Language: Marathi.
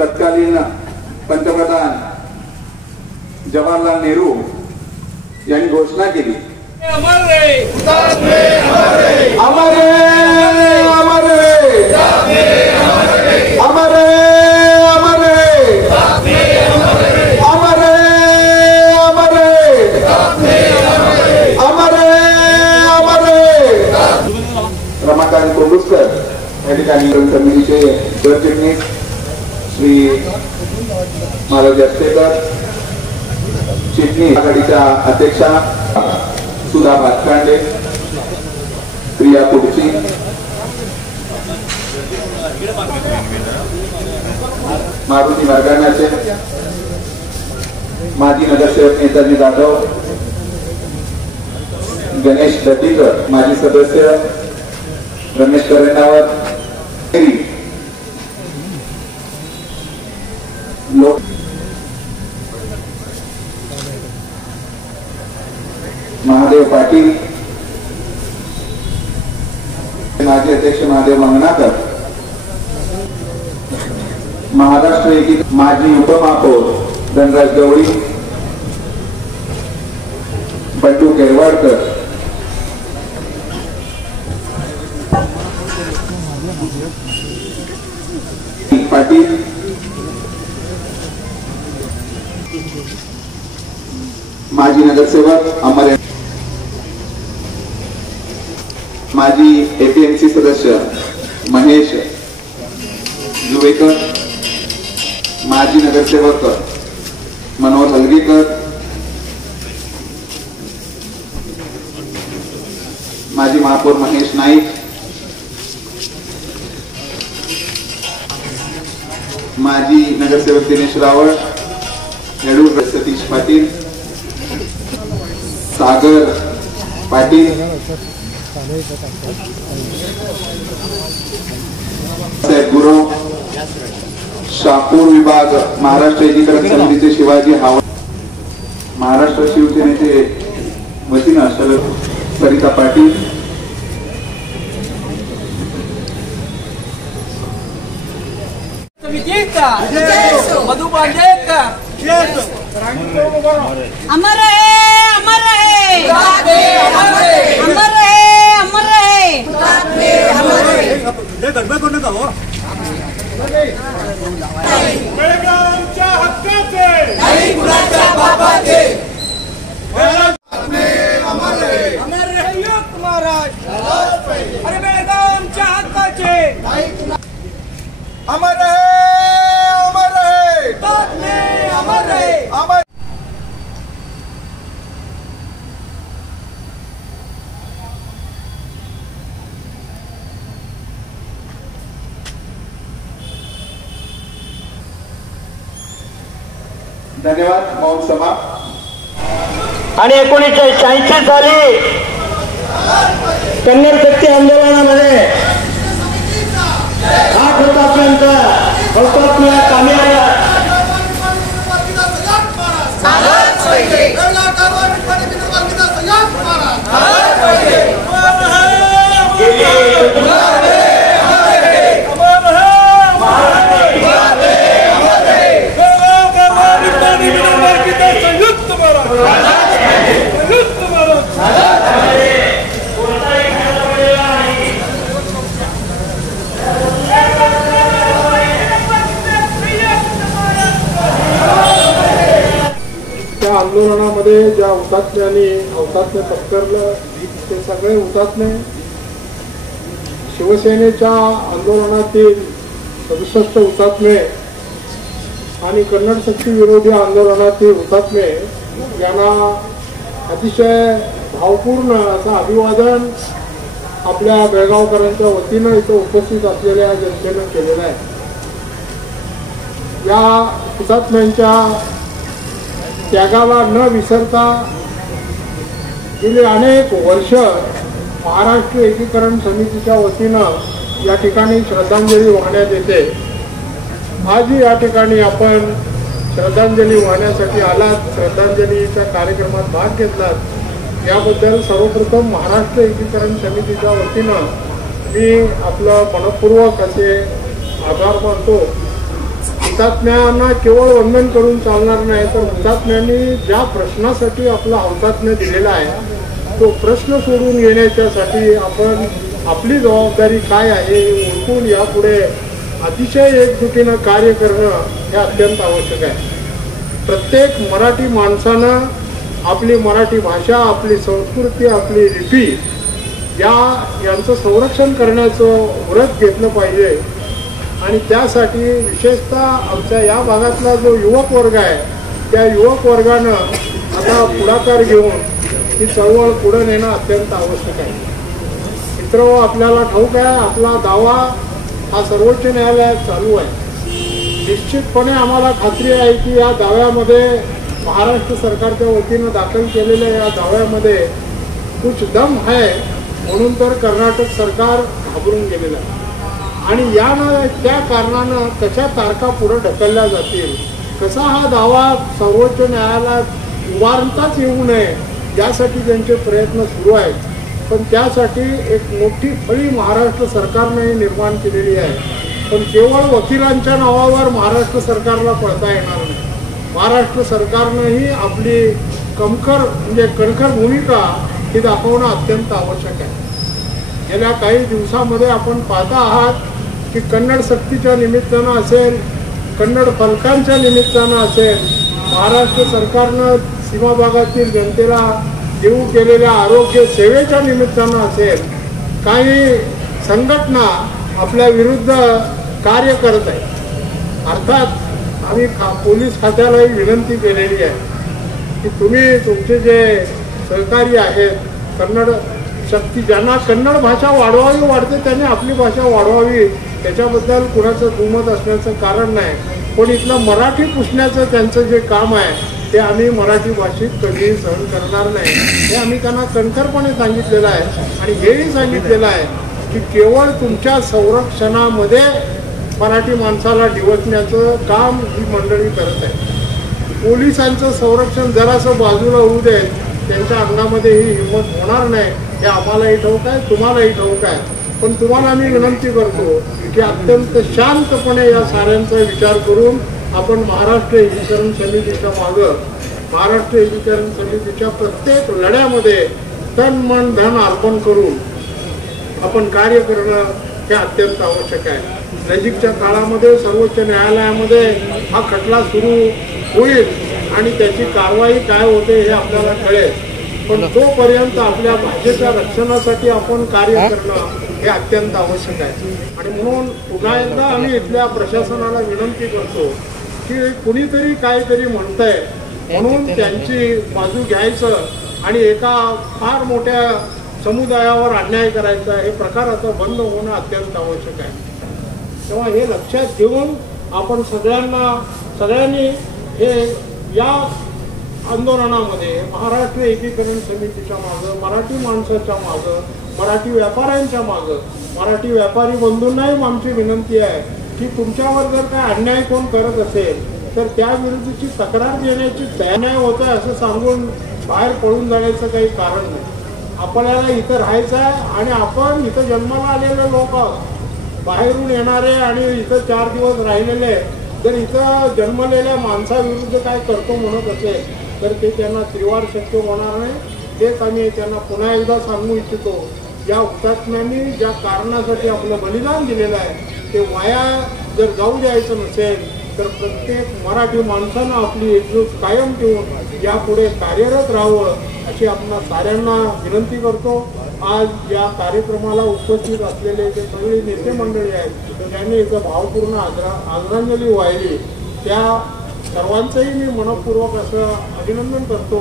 तत्कालीन पंतप्रधान जवाहरलाल नेहरू यांनी घोषणा केली, अमर रहे हुतात्मे, अमर रहे, अमर रहे, अमर रहे, अमर रहे, अमर रहे, अमर रहे, अमर रहे, अमर रहे। रमाकांत कोंडुस्कर या ठिकाणी समितीचे सरचिटणीस श्री मालती अस्तेकर, चिटणीस आघाडीच्या अध्यक्षा सुधा भातकांडे, प्रिया कुडची, मारुती मार्गानाचे माजी नगरसेवक नेताजी जाधव, गणेश दत्तीकर माजी सदस्य, रमेश करेनावर, महादेव पाटील, माजी अध्यक्ष महादेव मंगनाकर, महाराष्ट्र एकीकृत माजी उपमहापौर धनराज गवळी, बंडू केरवाडकर, पाटील, माजी नगरसेवक अमर, माजी एपीएमसी सदस्य महेश जुवेकर, माजी नगरसेवक मनोहर हलगीकर, माजी महापौर महेश नाईक, माजी नगरसेवक दिनेश रावळ, येडूर सतीश पाटील, सागर पाटील, साहेब गुरव, शहापूर विभाग महाराष्ट्र एकीकरण समितीचे शिवाजी हावळ, महाराष्ट्र शिवसेनेचे वतीनं सरिता पाटील, मधु पांडेकर, अमर रहे, अमर रहे, अमर रहे, अमर रहे, अमर रहे। गडबड करू नका हो। बेळगावच्या हक्काचे नाही कुणाच्या बापाचे, अमर रहे, अमर रहे युक्त महाराज, अरे बेळगावच्या हक्काचे अमर रहे, अमर रहे, अमर रहे, अमर। धन्यवाद। मौन सभा। आणि 1986 साली कन्नड शक्ती आंदोलनामध्ये 8 हुतात्म्यांचा हुतात्म्या कामी आला। आंदोलनामध्ये ज्या हुतात्म्यांनी हुतात्म्य पत्करलं ते सगळे हुतात्मे शिवसेनेच्या आंदोलनातील 67 हुतात्मे आणि कन्नड शक्ती विरोधी आंदोलनातील हुतात्मे यांना अतिशय भावपूर्ण असं अभिवादन आपल्या बेळगावकरांच्या वतीनं इथं उपस्थित असलेल्या जनतेनं केलेलं आहे। या हुतात्म्यांच्या त्यागाला न विसरता गेली अनेक वर्ष महाराष्ट्र एकीकरण समितीच्या वतीनं या ठिकाणी श्रद्धांजली वाहण्यात येते। आजही या ठिकाणी आपण श्रद्धांजली वाहण्यासाठी आलात, श्रद्धांजलीच्या कार्यक्रमात भाग घेतलात, याबद्दल सर्वप्रथम महाराष्ट्र एकीकरण समितीच्या वतीनं मी आपलं मनपूर्वक असे आभार मानतो। हुतात्म्यांना केवळ वंदन करून चालणार नाही, तर हुतात्म्यांनी ज्या प्रश्नासाठी आपला हुतात्म्य दिलेला आहे तो प्रश्न सोडून येण्याच्यासाठी आपण आपली जबाबदारी काय आहे ओळखून यापुढे अतिशय एकजुटीनं कार्य करणं हे अत्यंत आवश्यक आहे. प्रत्येक मराठी माणसानं आपली मराठी भाषा, आपली संस्कृती, आपली लिपी यांचं संरक्षण करण्याचं व्रत घेतलं पाहिजे. आणि त्यासाठी विशेषतः आमच्या या भागातला जो युवक वर्ग आहे त्या युवक वर्गानं आता पुढाकार घेऊन ही चळवळ पुढे नेणं अत्यंत आवश्यक आहे. मित्र, आपल्याला ठाऊक आहे आपला दावा हा सर्वोच्च न्यायालयात चालू आहे. निश्चितपणे आम्हाला खात्री आहे की या दाव्यामध्ये महाराष्ट्र सरकारच्या वतीनं दाखल केलेल्या या दाव्यामध्ये कुछ दम है, म्हणून तर कर्नाटक सरकार घाबरून गेलेलं आहे. आणि यानं त्या कारणानं कशा तारखा पुढे ढकलल्या जातील, कसा हा दावा सर्वोच्च न्यायालयात उभारताच येऊ नये यासाठी त्यांचे प्रयत्न सुरू आहेत. पण त्यासाठी एक मोठी फळी महाराष्ट्र सरकारने निर्माण केलेली आहे. पण केवळ वकिलांच्या नावावर महाराष्ट्र सरकारला पळता येणार नाही. महाराष्ट्र सरकारनंही आपली कणखर भूमिका ही दाखवणं अत्यंत आवश्यक आहे. गेल्या काही दिवसामध्ये आपण पाहता आहात की कन्नड सक्तीच्या निमित्तानं असेल, कन्नड फलकांच्या निमित्तानं असेल, महाराष्ट्र सरकारनं सीमा भागातील जनतेला देऊ केलेल्या आरोग्य सेवेच्या निमित्तानं असेल, काही संघटना आपल्या विरुद्ध कार्य करत आहेत. अर्थात आम्ही पोलीस खात्यालाही विनंती केलेली आहे की तुम्ही तुमचे जे सहकारी आहेत, कन्नड शक्ती ज्यांना कन्नड भाषा वाढते त्यांनी आपली भाषा वाढवावी, त्याच्याबद्दल कुणाचं दुमत असण्याचं कारण नाही. पण इथलं मराठी पुसण्याचं त्यांचं जे काम आहे ते आम्ही मराठी भाषेत कधीही सहन करणार नाही, हे आम्ही त्यांना कणखरपणे सांगितलेलं आहे. आणि हेही सांगितलेलं आहे की केवळ तुमच्या संरक्षणामध्ये मराठी माणसाला डिवचण्याचं काम ही मंडळी करत आहे. पोलिसांचं संरक्षण जरासं बाजूला होऊ दे, त्यांच्या अंगामध्ये ही हिंमत होणार नाही हे आम्हालाही ठाऊक आहे, तुम्हालाही ठाऊक आहे. पण तुम्हाला मी विनंती करतो की अत्यंत शांतपणे या साऱ्यांचा विचार करून आपण महाराष्ट्र एकीकरण समितीच्या मागं, महाराष्ट्र एकीकरण समितीच्या प्रत्येक लढ्यामध्ये तन मन धन अर्पण करून आपण कार्य करणं हे अत्यंत आवश्यक आहे. नजीकच्या काळामध्ये सर्वोच्च न्यायालयामध्ये हा खटला सुरू होईल आणि त्याची कारवाई काय होते हे आपल्याला कळेल. पण तोपर्यंत आपल्या भाषेच्या रक्षणासाठी आपण कार्य करणं हे अत्यंत आवश्यक आहे. आणि म्हणून पुन्हा एकदा आम्ही इथल्या प्रशासनाला विनंती करतो की कुणीतरी काहीतरी म्हणतंय म्हणून त्यांची बाजू घ्यायचं आणि एका फार मोठ्या समुदायावर अन्याय करायचा हे प्रकार आता बंद होणं अत्यंत आवश्यक आहे. तेव्हा हे लक्षात घेऊन आपण सगळ्यांनी हे या आंदोलनामध्ये महाराष्ट्र एकीकरण समितीच्या मागं, मराठी माणसाच्या मागं, मराठी व्यापाऱ्यांच्या मागं, मराठी व्यापारी बंधूंनाही आमची विनंती आहे की तुमच्यावर जर काय अन्याय कोण करत असेल तर त्याविरुद्धची तक्रार देण्याची अन्याय होत आहे असं सांगून बाहेर पळून जाण्याचं काही कारण नाही. आपल्याला इथं राहायचं आहे आणि आपण इथं जन्माला आलेले लोक आहोत. बाहेरून येणारे आणि इथं 4 दिवस राहिलेले जर इथं जन्मलेल्या माणसाविरुद्ध काय करतो म्हणत असेल तर ते त्यांना त्रिवार शक्य होणार नाही. तेच आम्ही त्यांना पुन्हा एकदा सांगू इच्छितो, या हुतात्म्यांनी ज्या कारणासाठी आपलं बलिदान दिलेलं आहे ते वाया जर जाऊ द्यायचं नसेल तर प्रत्येक मराठी माणसानं आपली एकजूट कायम ठेवून यापुढे कार्यरत राहावं अशी आपण साऱ्यांना विनंती करतो. आज या कार्यक्रमाला उपस्थित असलेले जे सगळे नेते मंडळी आहेत ज्यांनी इथं भावपूर्ण आदरांजली वाहिली त्या सर्वांचंही मी मनपूर्वक असं अभिनंदन करतो.